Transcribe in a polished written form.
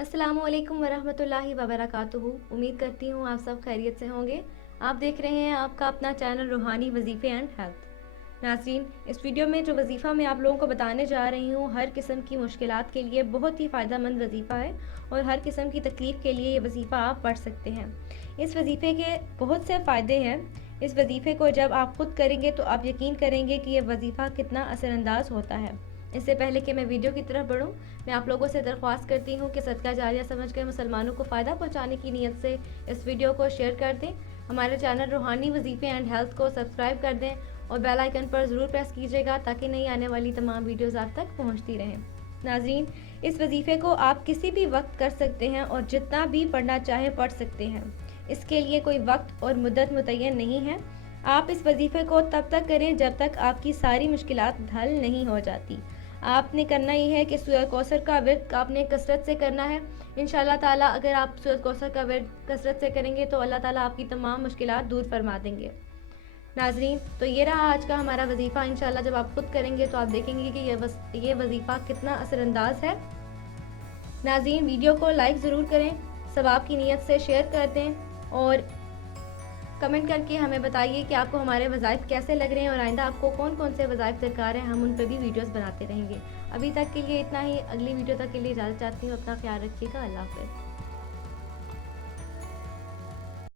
अस्सलामु अलैकुम वरहमतुल्लाहि वबरकातुहू। उम्मीद करती हूँ आप सब खैरियत से होंगे। आप देख रहे हैं आपका अपना चैनल रूहानी वजीफ़े एंड हेल्थ। नाज़रीन, इस वीडियो में जो वजीफ़ा मैं आप लोगों को बताने जा रही हूँ हर किस्म की मुश्किलात के लिए बहुत ही फ़ायदेमंद वजीफ़ा है और हर किस्म की तकलीफ़ के लिए ये वजीफ़ा आप पढ़ सकते हैं। इस वजीफ़े के बहुत से फ़ायदे हैं। इस वजीफ़े को जब आप ख़ुद करेंगे तो आप यकीन करेंगे कि ये वजीफ़ा कितना असरअंदाज होता है। इससे पहले कि मैं वीडियो की तरफ बढ़ूँ, मैं आप लोगों से दरख्वास्त करती हूँ कि सदका जारिया समझकर मुसलमानों को फ़ायदा पहुँचाने की नीयत से इस वीडियो को शेयर कर दें। हमारे चैनल रूहानी वजीफ़े एंड हेल्थ को सब्सक्राइब कर दें और बेल आइकन पर ज़रूर प्रेस कीजिएगा ताकि नई आने वाली तमाम वीडियोज़ आप तक पहुँचती रहें। नाज़रीन, इस वजीफ़े को आप किसी भी वक्त कर सकते हैं और जितना भी पढ़ना चाहें पढ़ सकते हैं। इसके लिए कोई वक्त और मुद्दत मुतय्यन नहीं है। आप इस वजीफ़े को तब तक करें जब तक आपकी सारी मुश्किलात हल नहीं हो जाती। आपने करना ये है कि सूरह कौसर का विर्द आपने कसरत से करना है। इंशाअल्लाह ताला अगर आप सूरह कौसर का विर्द कसरत से करेंगे तो अल्लाह ताला आपकी तमाम मुश्किलात दूर फरमा देंगे। नाज़रीन, तो ये रहा आज का हमारा वजीफ़ा। इंशाअल्लाह जब आप खुद करेंगे तो आप देखेंगे कि ये वजीफ़ा कितना असरअंदाज है। नाज़रीन, वीडियो को लाइक ज़रूर करें, सवाब की नीयत से शेयर कर दें और कमेंट करके हमें बताइए कि आपको हमारे वज़ाइफ कैसे लग रहे हैं और आइंदा आपको कौन कौन से वज़ाइफ दरकार हैं। हम उन पर भी वीडियोस बनाते रहेंगे। अभी तक के लिए इतना ही। अगली वीडियो तक के लिए इजाज़त चाहती हूँ। अपना ख्याल रखिएगा। अल्लाह हाफ़िज़।